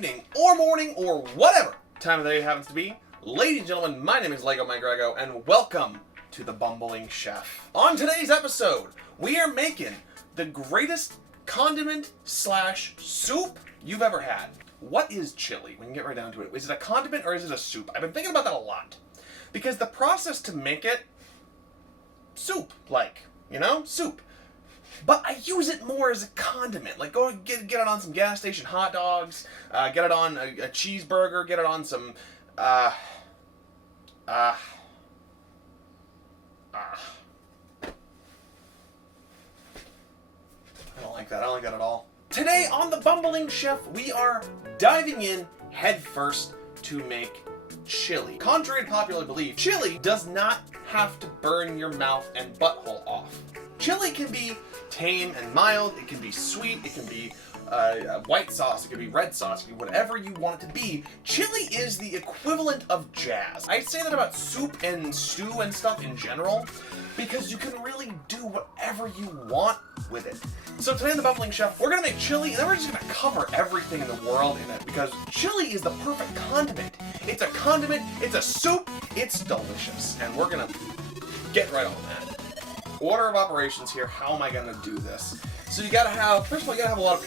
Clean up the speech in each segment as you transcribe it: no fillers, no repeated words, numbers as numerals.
evening, or morning, or whatever time of the day it happens to be. Ladies and gentlemen, my name is LegoMyGregO, and welcome to the Bumbling Chef. On today's episode, we are making the greatest condiment slash soup you've ever had. What is chili? We can get right down to it. Is it a condiment or is it a soup? I've been thinking about that a lot. Because the process to make it, soup-like, soup. But I use it more as a condiment. Like, go get it on some gas station hot dogs, get it on a cheeseburger, get it on some, I don't like that. I don't like that at all. Today on the Bumbling Chef, we are diving in headfirst to make chili. Contrary to popular belief, chili does not have to burn your mouth and butthole off. Chili can be tame and mild, it can be sweet, it can be white sauce, it can be red sauce, it can be whatever you want it to be. Chili is the equivalent of jazz. I say that about soup and stew and stuff in general, because you can really do whatever you want with it. So today on the Bumbling Chef, we're gonna make chili, and then we're just gonna cover everything in the world in it, because chili is the perfect condiment. It's a condiment, it's a soup, it's delicious, and we're gonna get right on that. Order of operations here, how am I gonna do this? So you gotta have, first of all, you gotta have a lot of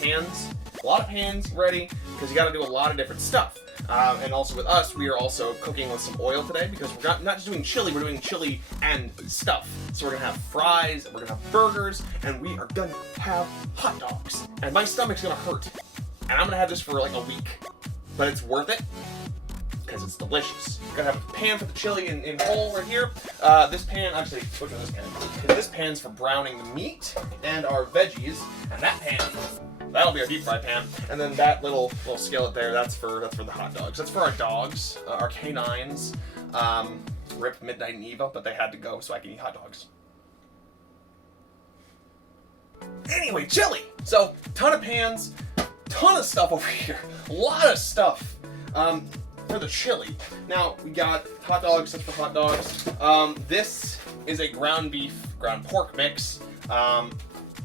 pans ready, because you gotta do a lot of different stuff. And also with us, we are also cooking with some oil today, because we're not just doing chili, we're doing chili and stuff. So we're gonna have fries, we're gonna have burgers, and we are gonna have hot dogs. And my stomach's gonna hurt. And I'm gonna have this for like a week. But it's worth it, because it's delicious. We're gonna have a pan for the chili in whole right here. This pan, actually, which one is this pan? This pan's for browning the meat and our veggies, and that pan, that'll be our deep fry pan. And then that little skillet there, that's for the hot dogs. That's for our dogs, our canines. Rip Midnight and Eva, but they had to go so I can eat hot dogs. Anyway, chili. So, ton of pans, ton of stuff over here, a lot of stuff. For the chili. Now, we got hot dogs, that's for hot dogs. This is a ground beef, ground pork mix.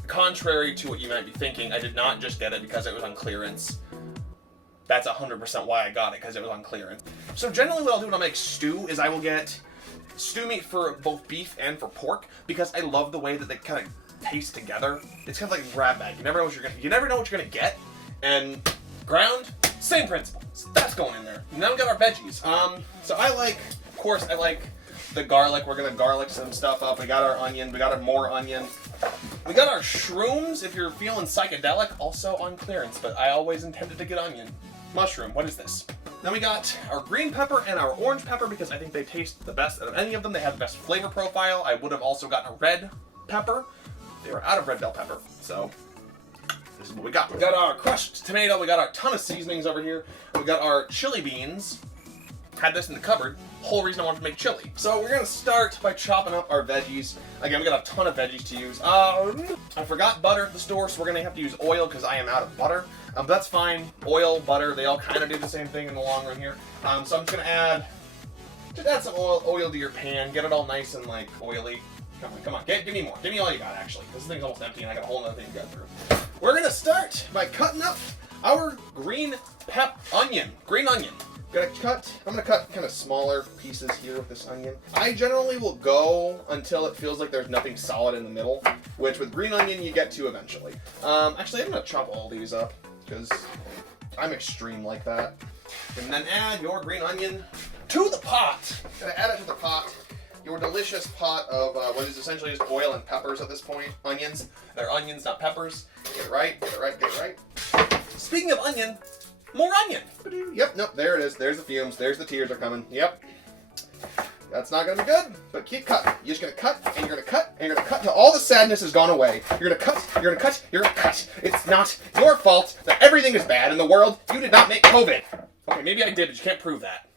Contrary to what you might be thinking, I did not just get it because it was on clearance. That's 100% why I got it, because it was on clearance. So generally what I'll do when I make stew is I will get stew meat for both beef and for pork, because I love the way that they kind of taste together. It's kind of like a grab bag. You never know what you're gonna get. And ground, same principle. So that's going in there. Now we got our veggies. So I like the garlic. We're gonna garlic some stuff up. We got our onion. We got our more onion. We got our shrooms, if you're feeling psychedelic, also on clearance, but I always intended to get onion. Mushroom, what is this? Then we got our green pepper and our orange pepper, because I think they taste the best out of any of them. They have the best flavor profile. I would have also gotten a red pepper. They were out of red bell pepper, so this is what we got. We got our crushed tomato. We got our ton of seasonings over here. We got our chili beans. Had this in the cupboard. Whole reason I wanted to make chili. So we're gonna start by chopping up our veggies. Again, we got a ton of veggies to use. I forgot butter at the store, so we're gonna have to use oil because I am out of butter. But that's fine. Oil, butter, they all kind of do the same thing in the long run here. So I'm just gonna add some oil to your pan. Get it all nice and like oily. Come on, give me more. Give me all you got, actually. This thing's almost empty and I got a whole other thing to go through. We're gonna start by cutting up our green onion. Green onion. I'm gonna cut kind of smaller pieces here with this onion. I generally will go until it feels like there's nothing solid in the middle, which with green onion you get to eventually. Actually, I'm gonna chop all these up because I'm extreme like that. And then add your green onion to the pot. Gonna add it to the pot. Your delicious pot of what is essentially just oil and peppers at this point. Onions. They're onions, not peppers. Get it right, get it right, get it right. Speaking of onion, more onion. Yep, nope, there it is. There's the fumes. There's the tears are coming. Yep. That's not gonna be good, but keep cutting. You're just gonna cut, and you're gonna cut, and you're gonna cut until all the sadness has gone away. You're gonna cut, you're gonna cut, you're gonna cut. It's not your fault that everything is bad in the world. You did not make COVID. Okay, maybe I did, but you can't prove that.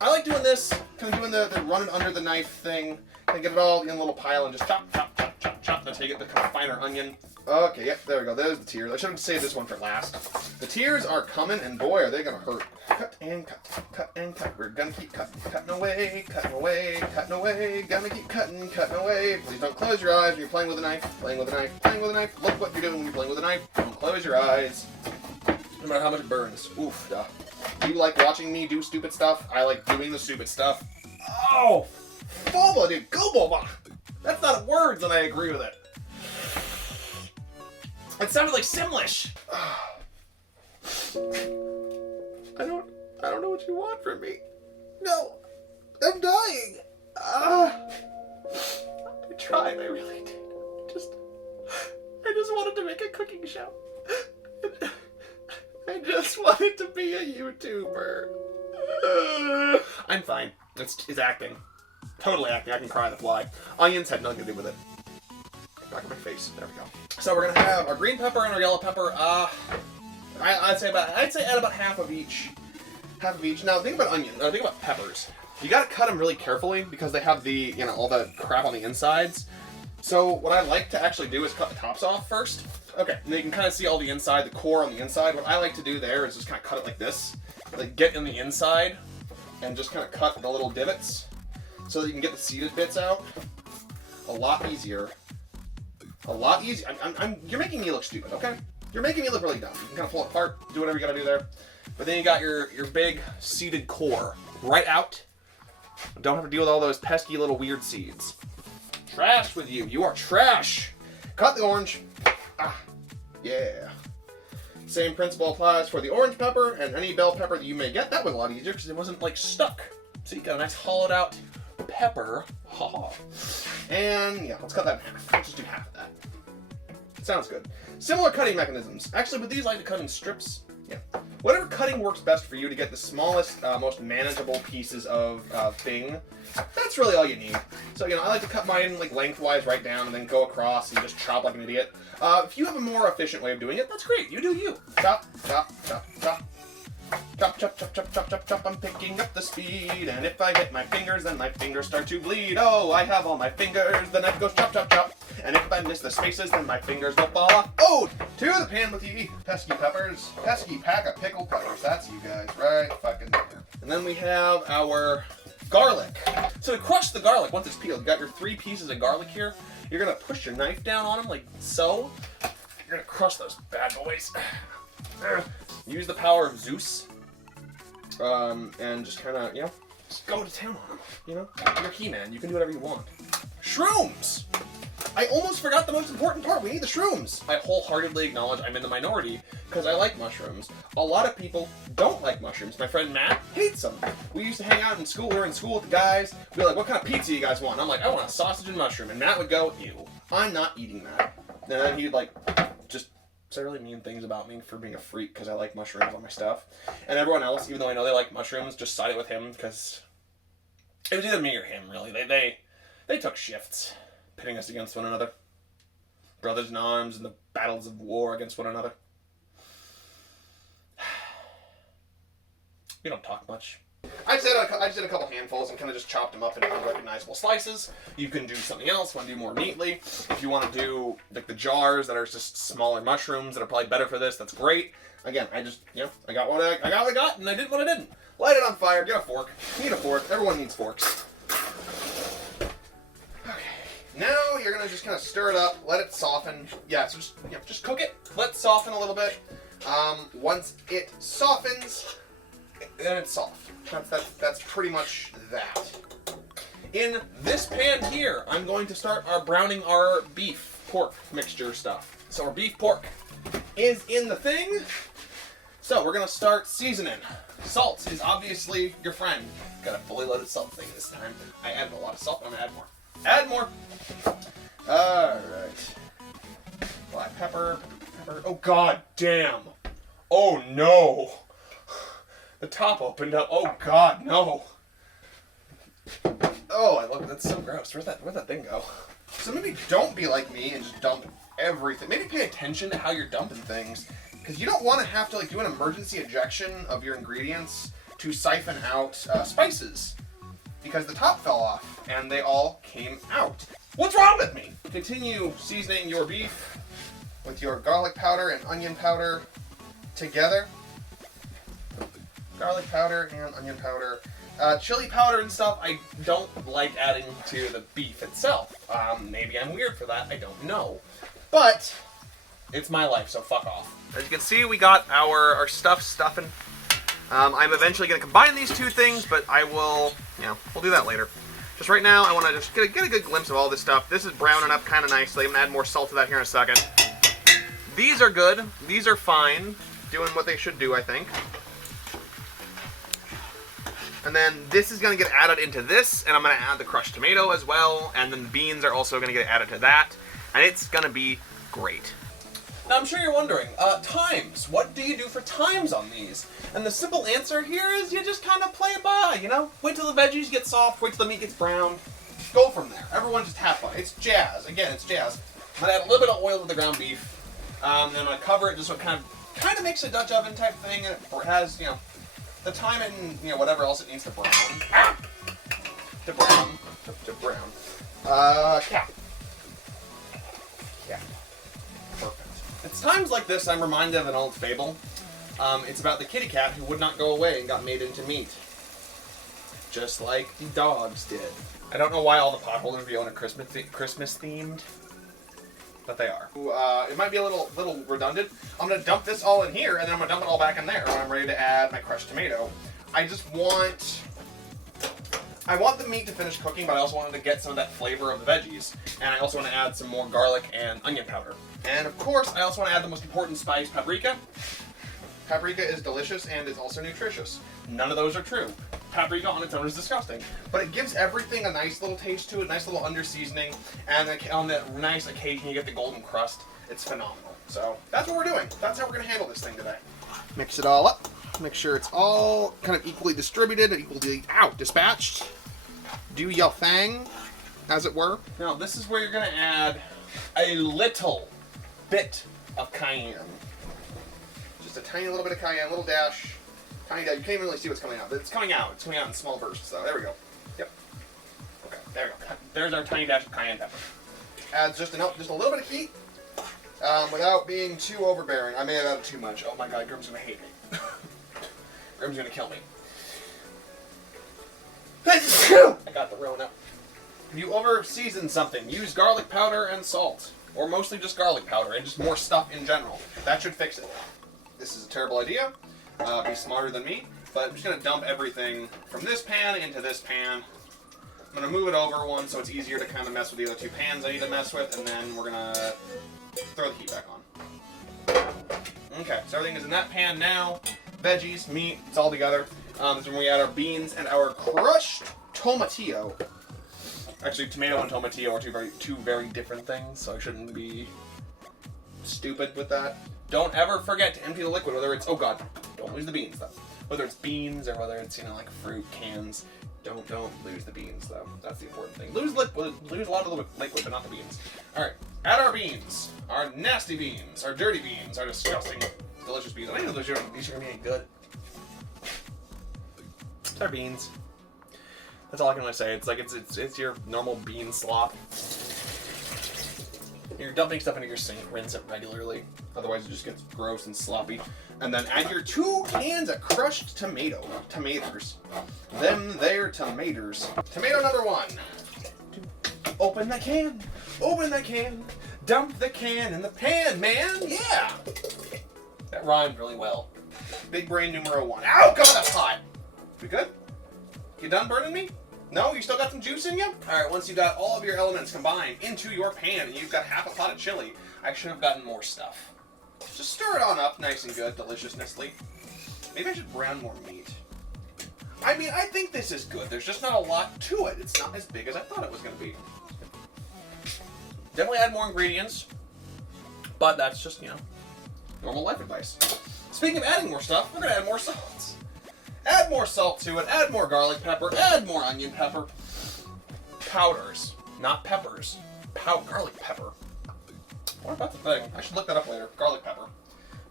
I like doing this, kind of doing the running under the knife thing. Kind of get it all in a little pile and just chop, chop, chop, chop, chop. Until you get the kind of finer onion. Okay, yep, there we go. There's the tears. I should have saved this one for last. The tears are coming, and boy, are they gonna hurt. Cut and cut, cut and cut. We're gonna keep cutting, cutting away, cutting away, cutting away. Gonna keep cutting, cutting away. Please don't close your eyes when you're playing with a knife. Playing with a knife, playing with a knife. Look what you're doing when you're playing with a knife. Don't close your eyes. No matter how much it burns. Oof, yeah. You like watching me do stupid stuff? I like doing the stupid stuff. Oh! Boba, dude! Go, Boba! That's not words, and I agree with it. It sounded like Simlish. I don't know what you want from me. No, I'm dying. I tried, I really did. I just wanted to make a cooking show. I just wanted to be a YouTuber. I'm fine. It's acting. Totally acting. I can cry on the fly. Onions had nothing to do with it. Back of my face. There we go. So we're gonna have our green pepper and our yellow pepper. I'd say add about half of each. Half of each. Now think about onions. Think about peppers. You gotta cut them really carefully because they have the all the crap on the insides. So what I like to actually do is cut the tops off first. Okay, and you can kind of see all the inside, the core on the inside. What I like to do there is just kind of cut it like this. Like get in the inside and just kind of cut the little divots so that you can get the seeded bits out. A lot easier. A lot easier. You're making me look stupid, okay? You're making me look really dumb. You can kind of pull it apart, do whatever you gotta do there. But then you got your big seeded core right out. Don't have to deal with all those pesky little weird seeds. Trash with you. You are trash. Cut the orange. Yeah. Same principle applies for the orange pepper and any bell pepper that you may get. That was a lot easier because it wasn't like stuck. So you got a nice hollowed out pepper. And yeah, let's cut that in half. Let's just do half of that. Sounds good. Similar cutting mechanisms. Actually, with these, I like to cut in strips. Yeah. Whatever cutting works best for you to get the smallest, most manageable pieces of thing. That's really all you need. So, I like to cut mine like lengthwise right down and then go across and just chop like an idiot. If you have a more efficient way of doing it, that's great. You do you. Chop, chop, chop, chop. Chop, chop, chop, chop, chop, chop, chop. I'm picking up the speed. And if I hit my fingers, then my fingers start to bleed. Oh, I have all my fingers. The knife goes chop, chop, chop. And if I miss the spaces, then my fingers will fall off. Oh, to the pan with you pesky peppers. Pesky pack of pickled peppers. That's you guys, right fucking there. And then we have our garlic. So to crush the garlic, once it's peeled, you got your 3 pieces of garlic here. You're gonna push your knife down on them like so. You're gonna crush those bad boys. Use the power of Zeus. And just kind of, just go to town on them. You're He-Man. You can do whatever you want. Shrooms! I almost forgot the most important part. We need the shrooms. I wholeheartedly acknowledge I'm in the minority because I like mushrooms. A lot of people don't like mushrooms. My friend Matt hates them. We used to hang out in school. We were in school with the guys. We'd be like, what kind of pizza you guys want? I'm like, I want a sausage and mushroom. And Matt would go, ew, I'm not eating that. And then he'd just say really mean things about me for being a freak because I like mushrooms on my stuff. And everyone else, even though I know they like mushrooms, just sided with him because it was either me or him, really. They took shifts, pitting us against one another. Brothers in arms in the battles of war against one another. We don't talk much. I just did a couple handfuls and kind of just chopped them up into unrecognizable slices. You can do something else, want to do more neatly. If you want to do like the jars that are just smaller mushrooms that are probably better for this, that's great. Again, I just, I got what I got, and I did what I didn't. Light it on fire, get a fork. You need a fork, everyone needs forks. Okay, now you're gonna just kind of stir it up, let it soften. Yeah, so just cook it, let it soften a little bit. Once it softens, then it's soft. That's pretty much that. In this pan here, I'm going to start browning our beef pork mixture stuff. So our beef pork is in the thing. So we're gonna start seasoning. Salt is obviously your friend. Got a fully loaded salt thing this time. I added a lot of salt, I'm gonna add more. Add more. Alright. Black pepper. Oh god damn. Oh no. The top opened up. Oh god, no. Oh, that's so gross. Where'd that thing go? So maybe don't be like me and just dump everything. Maybe pay attention to how you're dumping things. Because you don't want to have to do an emergency ejection of your ingredients to siphon out spices. Because the top fell off and they all came out. What's wrong with me? Continue seasoning your beef with your garlic powder and onion powder together. Garlic powder and onion powder. Chili powder and stuff I don't like adding to the beef itself. Maybe I'm weird for that, I don't know. But it's my life, so fuck off. As you can see, we got our stuffing. I'm eventually going to combine these two things, but I will, we'll do that later. Just right now, I want to just get a good glimpse of all this stuff. This is browning up kind of nicely. I'm going to add more salt to that here in a second. These are good. These are fine. Doing what they should do, I think. And then this is going to get added into this, and I'm going to add the crushed tomato as well, and then the beans are also going to get added to that, and it's going to be great. Now, I'm sure you're wondering, times. What do you do for times on these? And the simple answer here is you just kind of play it by, Wait till the veggies get soft, wait till the meat gets brown. Go from there. Everyone just have fun. It's jazz. Again, it's jazz. I'm going to add a little bit of oil to the ground beef. Then I'm going to cover it just so it kind of makes a Dutch oven type thing, and it has, the time and, whatever else it needs to brown. To brown. Yeah. Perfect. It's times like this I'm reminded of an old fable. It's about the kitty cat who would not go away and got made into meat. Just like the dogs did. I don't know why all the potholders we own are Christmas themed, but they are. It might be a little redundant. I'm going to dump this all in here, and then I'm going to dump it all back in there when I'm ready to add my crushed tomato. I want the meat to finish cooking, but I also wanted to get some of that flavor of the veggies. And I also want to add some more garlic and onion powder. And of course, I also want to add the most important spice, paprika. Paprika is delicious and is also nutritious. None of those are true. Paprika on its own is disgusting. But it gives everything a nice little taste to it, nice little under-seasoning, and on that nice occasion you get the golden crust. It's phenomenal. So that's what we're doing. That's how we're going to handle this thing today. Mix it all up. Make sure it's all kind of equally distributed and equally dispatched. Do your thing, as it were. Now this is where you're going to add a little bit of cayenne. Just a tiny little bit of cayenne, a little dash. Tiny dash. You can't even really see what's coming out, but it's coming out. It's coming out in small bursts, though. There we go. Yep. Okay, there we go. There's our tiny dash of cayenne pepper. Adds just a little bit of heat, without being too overbearing. I may have added too much. Oh my God, Grim's gonna hate me. Grim's gonna kill me. I got the Rona. If you over season something, use garlic powder and salt, or mostly just garlic powder and just more stuff in general. That should fix it. This is a terrible idea. Be smarter than me. But I'm just going to dump everything from this pan into this pan. I'm going to move it over one so it's easier to kind of mess with the other two pans I need to mess with, and then we're going to throw the heat back on. Okay, so everything is in that pan now. Veggies, meat, it's all together. This is when we add our beans and our crushed tomatillo. Actually, tomato and tomatillo are two very different things, so I shouldn't be stupid with that. Don't ever forget to empty the liquid, whether it's, oh God, don't lose the beans though. Whether it's beans or whether it's, like fruit cans, don't lose the beans though. That's the important thing. Lose a lot of the liquid, but not the beans. All right, add our beans, our nasty beans, our dirty beans, our disgusting, delicious beans. I think these are gonna be good. It's our beans. That's all I can really say. It's like it's your normal bean slop. You're dumping stuff into your sink, rinse it regularly. Otherwise it just gets gross and sloppy. And then add your 2 cans of crushed tomatoes. Them there tomatoes. Tomato number 1. Open the can. Open the can. Dump the can in the pan, man. Yeah. That rhymed really well. Big brain numero 1. Ow, God, that's hot. We good? You done burning me? No? You still got some juice in you? Alright, once you got all of your elements combined into your pan and you've got half a pot of chili, I should have gotten more stuff. Just stir it on up nice and good, deliciously. Maybe I should brown more meat. I mean, I think this is good. There's just not a lot to it. It's not as big as I thought it was going to be. Definitely add more ingredients, but that's just, normal life advice. Speaking of adding more stuff, we're going to add more salt. Add more salt to it, add more garlic pepper, add more onion pepper. Powders, not peppers. Garlic pepper. What about the thing? I should look that up later. Garlic pepper.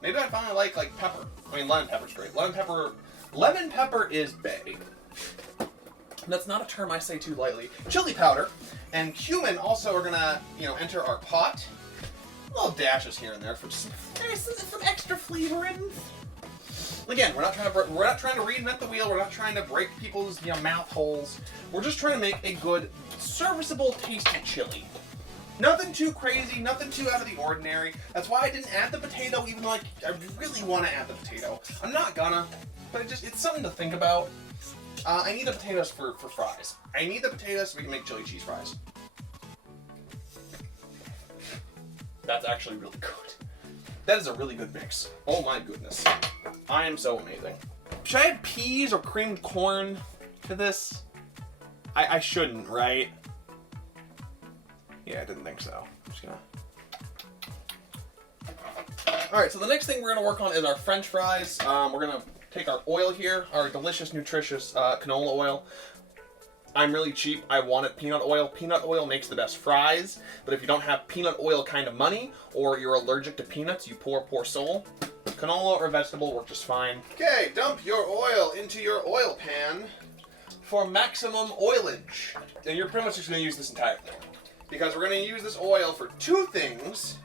Maybe I finally like pepper. I mean, lemon pepper's great. Lemon pepper is bae. That's not a term I say too lightly. Chili powder and cumin also are gonna, enter our pot. Little dashes here and there for just some extra flavoring. Again, we're not trying to reinvent the wheel. We're not trying to break people's mouth holes. We're just trying to make a good, serviceable, tasty chili. Nothing too crazy, nothing too out of the ordinary. That's why I didn't add the potato, even though I really want to add the potato. I'm not gonna, but it's something to think about. I need the potatoes for fries. I need the potatoes so we can make chili cheese fries. That's actually really good. That is a really good mix. Oh my goodness. I am so amazing. Should I add peas or creamed corn to this? I shouldn't, right? Yeah, I didn't think so. I'm just gonna... Alright, so the next thing we're gonna work on is our French fries. We're gonna take our oil here, our delicious, nutritious canola oil. I'm really cheap. I wanted peanut oil. Peanut oil makes the best fries, but if you don't have peanut oil kind of money, or you're allergic to peanuts, you poor soul, canola or vegetable work just fine. Okay, dump your oil into your oil pan for maximum oilage. And you're pretty much just gonna use this entire thing, because we're gonna use this oil for two things.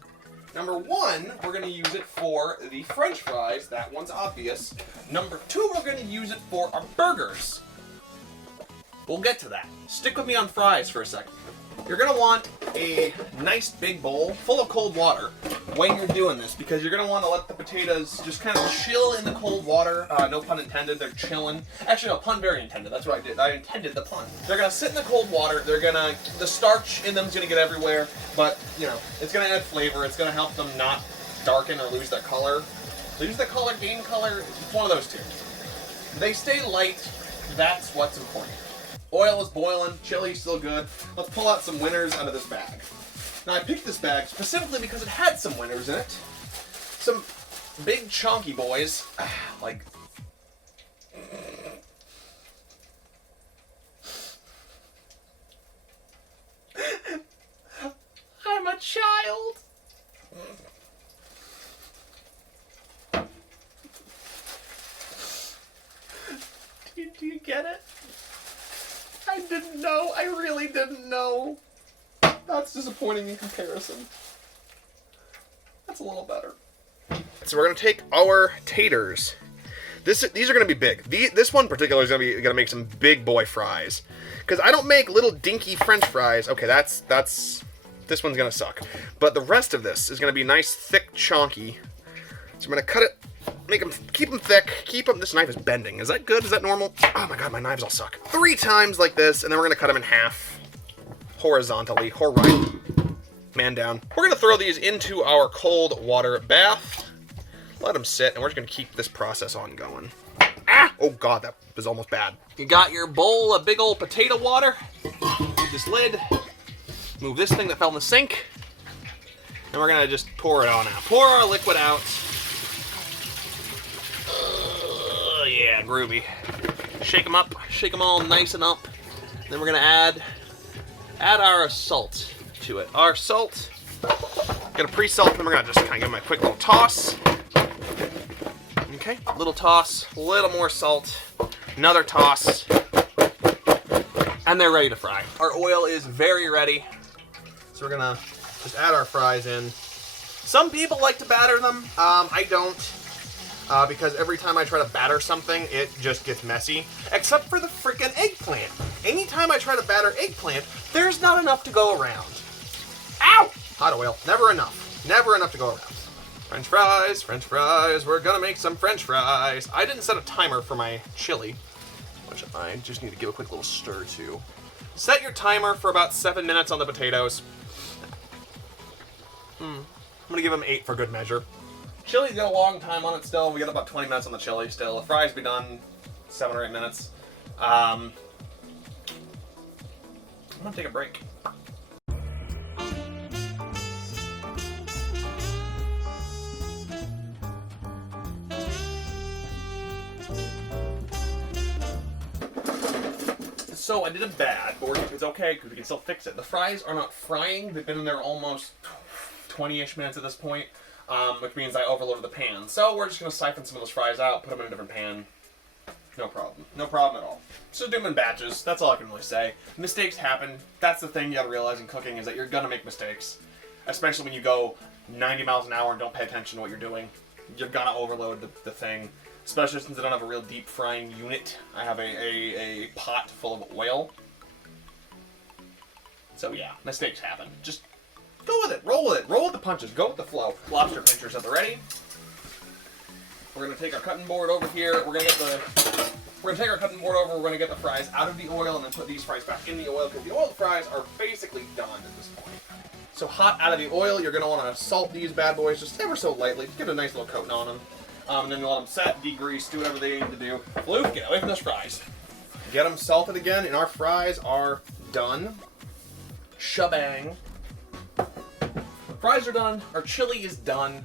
Number one, we're gonna use it for the French fries. That one's obvious. Number two, we're gonna use it for our burgers. We'll get to that. Stick with me on fries for a second. You're gonna want a nice big bowl full of cold water when you're doing this, because you're gonna wanna let the potatoes just kind of chill in the cold water. No pun intended, they're chilling. Actually, no, pun very intended. That's what I did. I intended the pun. They're gonna sit in the cold water. The starch in them is gonna get everywhere, but you know, it's gonna add flavor. It's gonna help them not darken or lose their color. Lose the color, gain color, it's one of those two. They stay light, that's what's important. Oil is boiling, chili's still good. Let's pull out some winners out of this bag. Now I picked this bag specifically because it had some winners in it. Some big chunky boys, like... I'm a child. Do you get it? I didn't know. I really didn't know. That's disappointing in comparison. That's a little better. So we're gonna take our taters. These are gonna be big. This one in particular is gonna make some big boy fries. Because I don't make little dinky French fries. Okay, this one's gonna suck. But the rest of this is gonna be nice, thick, chunky. So I'm gonna cut it. Keep them thick, this knife is bending. Is that good? Is that normal? Oh my god, my knives all suck. 3 times like this, and then we're gonna cut them in half. Horizontally, man down. We're gonna throw these into our cold water bath. Let them sit, and we're just gonna keep this process on going. Ah! Oh god, that was almost bad. You got your bowl of big old potato water. Move this lid. Move this thing that fell in the sink. And we're gonna just pour it on out. Pour our liquid out. Yeah, groovy. Shake them up, shake them all nice and up. Then we're gonna add our salt to it. Our salt, gonna pre-salt, then we're gonna just kind of give them a quick little toss. Okay, little toss, a little more salt, another toss, and they're ready to fry. Our oil is very ready, so we're gonna just add our fries in. Some people like to batter them, I don't. Because every time I try to batter something, it just gets messy. Except for the frickin' eggplant. Anytime I try to batter eggplant, there's not enough to go around. Ow! Hot oil. Never enough. Never enough to go around. French fries, we're gonna make some French fries. I didn't set a timer for my chili, which I just need to give a quick little stir to. Set your timer for about 7 minutes on the potatoes. I'm gonna give them 8 for good measure. Chili's got a long time on it still. We got about 20 minutes on the chili still. The fries be done 7 or 8 minutes. I'm gonna take a break. So I did it bad, but it's okay because we can still fix it. The fries are not frying. They've been in there almost 20-ish minutes at this point. Which means I overloaded the pan. So we're just going to siphon some of those fries out, put them in a different pan. No problem. No problem at all. So do them in batches. That's all I can really say. Mistakes happen. That's the thing you got to realize in cooking is that you're going to make mistakes. Especially when you go 90 miles an hour and don't pay attention to what you're doing. You're going to overload the thing. Especially since I don't have a real deep frying unit. I have a pot full of oil. So yeah, mistakes happen. Just Go with it. Roll with it. Roll with the punches. Go with the flow. Lobster pinchers at the ready. We're gonna take our cutting board over here. We're gonna take our cutting board over. We're gonna get the fries out of the oil and then put these fries back in the oil because the oil fries are basically done at this point. So hot out of the oil, you're gonna want to salt these bad boys just ever so lightly. Give it a nice little coating on them. And then let them set, degrease, do whatever they need to do. Luke, get away from those fries. Get them salted again, and our fries are done. Shabang. Fries are done. Our chili is done.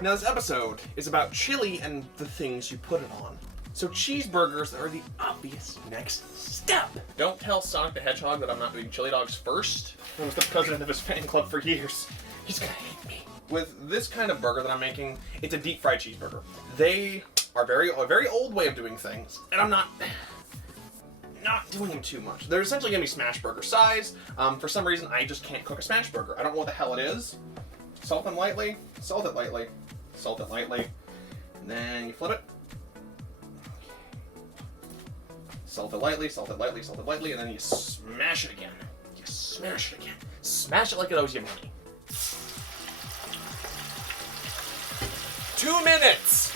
Now this episode is about chili and the things you put it on. So cheeseburgers are the obvious next step. Don't tell Sonic the Hedgehog that I'm not doing chili dogs first. I was the president of his fan club for years. He's gonna hate me. With this kind of burger that I'm making, it's a deep fried cheeseburger. They are a very old way of doing things, and I'm not doing them too much. They're essentially gonna be smash burger size. For some reason, I just can't cook a smash burger. I don't know what the hell it is. Salt them lightly, salt it lightly, salt it lightly, and then you flip it. Salt it lightly, salt it lightly, salt it lightly, and then you smash it again. You smash it again. Smash it like it owes you money. 2 minutes!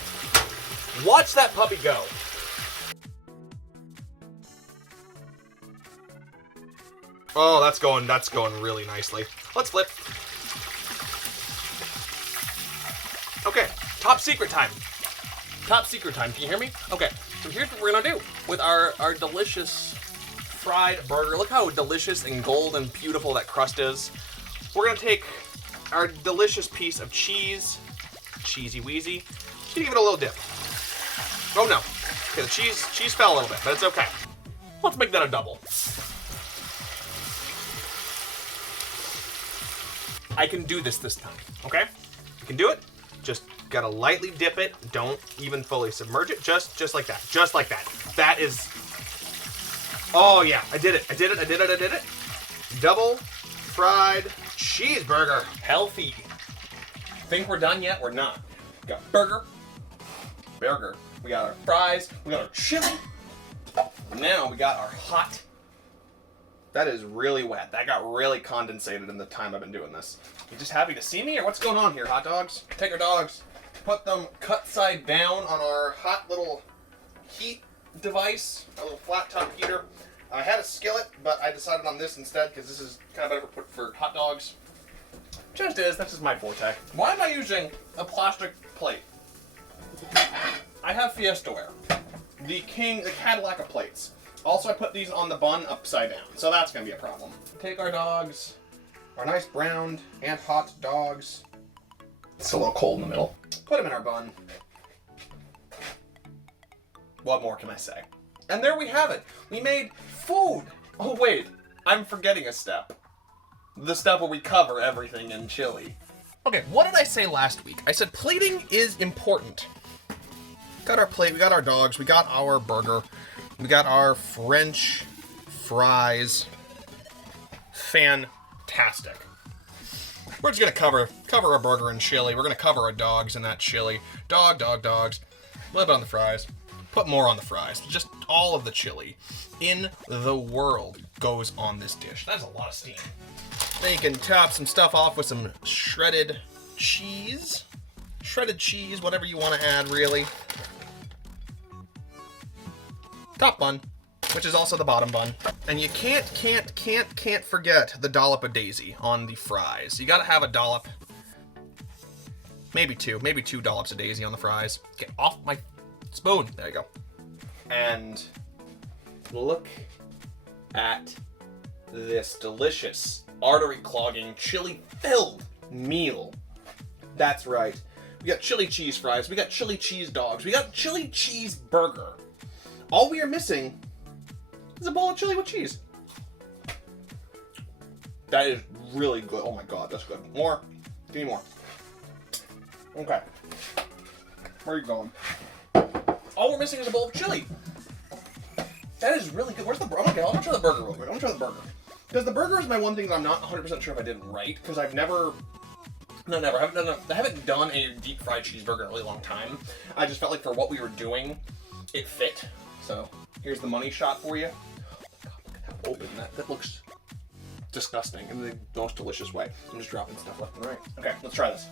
Watch that puppy go. Oh, that's going really nicely. Let's flip. Okay, top secret time. Top secret time, can you hear me? Okay, so here's what we're gonna do with our delicious fried burger. Look how delicious and gold and beautiful that crust is. We're gonna take our delicious piece of cheese, cheesy wheezy, just gonna give it a little dip. Oh no, okay, the cheese fell a little bit, but it's okay. Let's make that a double. I can do this time, okay? You can do it. Just gotta lightly dip it. Don't even fully submerge it. Just like that. Just like that. That is. Oh yeah, I did it. I did it. Double fried cheeseburger. Healthy. Think we're done yet? We're not. We got burger. We got our fries. We got our chili. Now we got our hot. That is really wet. That got really condensated in the time I've been doing this. You just happy to see me, or what's going on here, hot dogs? Take our dogs, put them cut side down on our hot little heat device, a little flat top heater. I had a skillet, but I decided on this instead because this is kind of better for hot dogs. Just is, that's just my forte. Why am I using a plastic plate? I have Fiestaware, the Cadillac of plates. Also, I put these on the bun upside down, so that's gonna be a problem. Take our dogs, our nice browned and hot dogs. It's a little cold in the middle. Put them in our bun. What more can I say? And there we have it. We made food. Oh wait, I'm forgetting a step. The step where we cover everything in chili. Okay, what did I say last week? I said plating is important. Got our plate, we got our dogs, we got our burger. We got our French fries. Fantastic. We're just gonna cover our burger in chili. We're gonna cover our dogs in that chili. Dogs. A little bit on the fries. Put more on the fries. Just all of the chili in the world goes on this dish. That's a lot of steam. Then you can top some stuff off with some shredded cheese. Shredded cheese, whatever you want to add, really. Top bun, which is also the bottom bun. And you can't forget the dollop of daisy on the fries. You gotta have a dollop, maybe two dollops of daisy on the fries. Get off my spoon. There you go. And look at this delicious, artery-clogging, chili-filled meal. That's right. We got chili cheese fries, we got chili cheese dogs, we got chili cheese burger. All we are missing is a bowl of chili with cheese. That is really good. Oh my god, that's good. More. Give me more. Okay. Where are you going? All we're missing is a bowl of chili. That is really good. Where's the burger? Okay, I'll try the burger real quick. I'm gonna try the burger. Because the burger is my one thing that I'm not 100% sure if I did right. Because I've never... I haven't done a deep fried cheeseburger in a really long time. I just felt like for what we were doing, it fit. So here's the money shot for you. Oh my god, look at how open that looks. disgusting in the most delicious way. I'm just dropping stuff left and right. Okay, let's try this.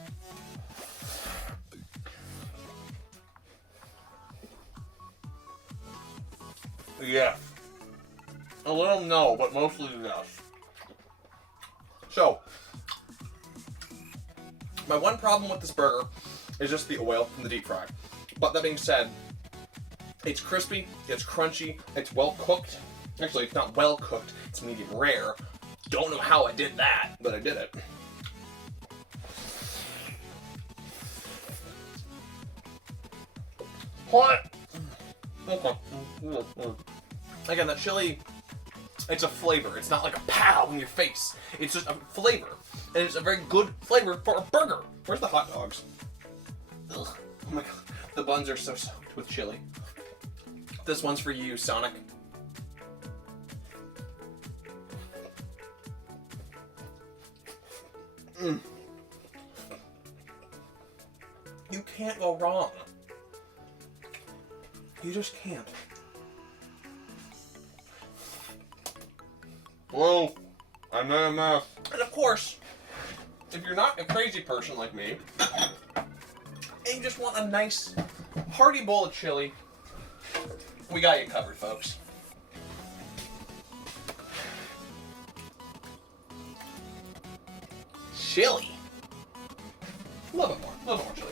Yeah. A little no, but mostly yes. So, my one problem with this burger is just the oil from the deep fry. But that being said, it's crispy, it's crunchy, it's well cooked. Actually, it's not well cooked, it's medium rare. Don't know how I did that, but I did it. What? Okay. Again, the chili, it's a flavor. It's not like a pow in your face. It's just a flavor. And it's a very good flavor for a burger. Where's the hot dogs? Ugh. Oh my god. The buns are so soaked with chili. This one's for you, Sonic. You can't go wrong. You just can't. Whoa, I'm not a mess. And of course, if you're not a crazy person like me, and you just want a nice, hearty bowl of chili, we got you covered, folks. Chili. A little bit more chili.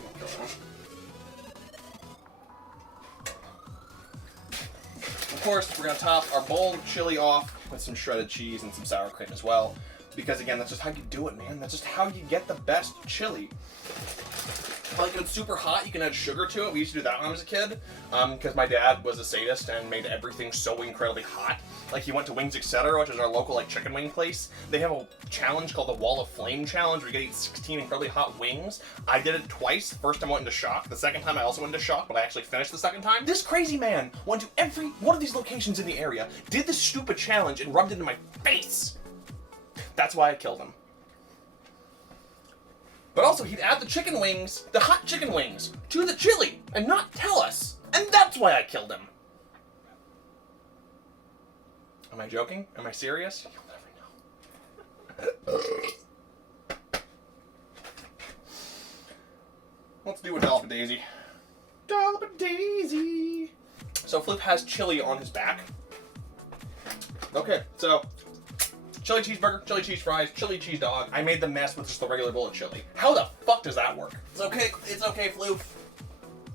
Of course, we're gonna top our bowl of chili off with some shredded cheese and some sour cream as well. Because again, that's just how you do it, man. That's just how you get the best chili. Like when it's super hot, you can add sugar to it. We used to do that when I was a kid, because my dad was a sadist and made everything so incredibly hot. Like he went to Wings Etc., which is our local like chicken wing place. They have a challenge called the Wall of Flame Challenge, where you get to eat 16 incredibly hot wings. I did it twice. The first time I went into shock. The second time I also went into shock, but I actually finished the second time. This crazy man went to every one of these locations in the area, did this stupid challenge, and rubbed it in my face. That's why I killed him. But also, he'd add the chicken wings, the hot chicken wings, to the chili and not tell us. And that's why I killed him. Am I joking? Am I serious? You'll never know. Let's do a dollop of daisy. Dollop of daisy. So Flip has chili on his back. Okay, so chili cheeseburger, chili cheese fries, chili cheese dog. I made the mess with just the regular bowl of chili. How the fuck does that work? It's okay, Floop.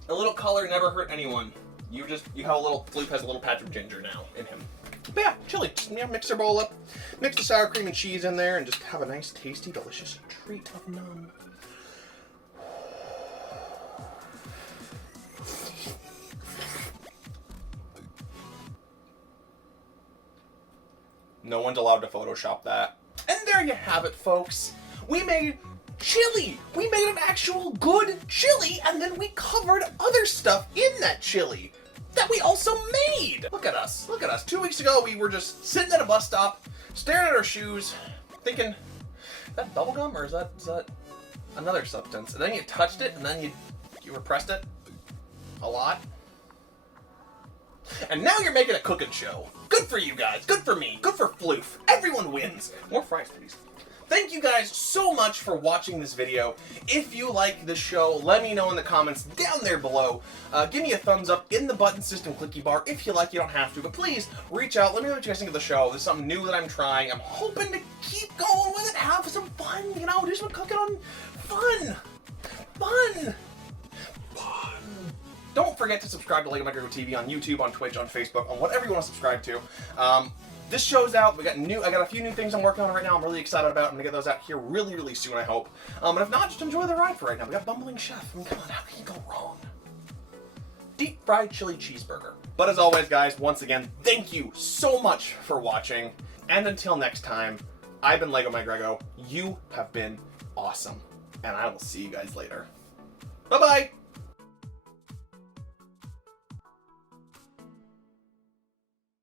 A little color never hurt anyone. You have a little, Floop has a little patch of ginger now in him. But yeah, chili. Just mix your bowl up, mix the sour cream and cheese in there, and just have a nice, tasty, delicious treat of none. No one's allowed to Photoshop that. And there you have it, folks. We made chili. We made an actual good chili, and then we covered other stuff in that chili that we also made. Look at us. Look at us. 2 weeks ago, we were just sitting at a bus stop, staring at our shoes, thinking, is that bubblegum or is that another substance? And then you touched it, and then you repressed it a lot. And now you're making a cooking show. Good for you guys. Good for me. Good for Floof. Everyone wins. More fries, please. Thank you guys so much for watching this video. If you like this show, let me know in the comments down there below. Give me a thumbs up in the button system clicky bar. If you like, you don't have to, but please reach out. Let me know what you guys think of the show. This is something new that I'm trying. I'm hoping to keep going with it, have some fun, you know, do some cooking on fun. Don't forget to subscribe to LegoMyGregO TV on YouTube, on Twitch, on Facebook, on whatever you want to subscribe to. This show's out. I got a few new things I'm working on right now. I'm really excited about. I'm gonna get those out here really, really soon, I hope. And if not, just enjoy the ride for right now. We got Bumbling Chef. I mean, come on, how can you go wrong? Deep fried chili cheeseburger. But as always, guys, once again, thank you so much for watching. And until next time, I've been LegoMyGregO. You have been awesome. And I will see you guys later. Bye-bye.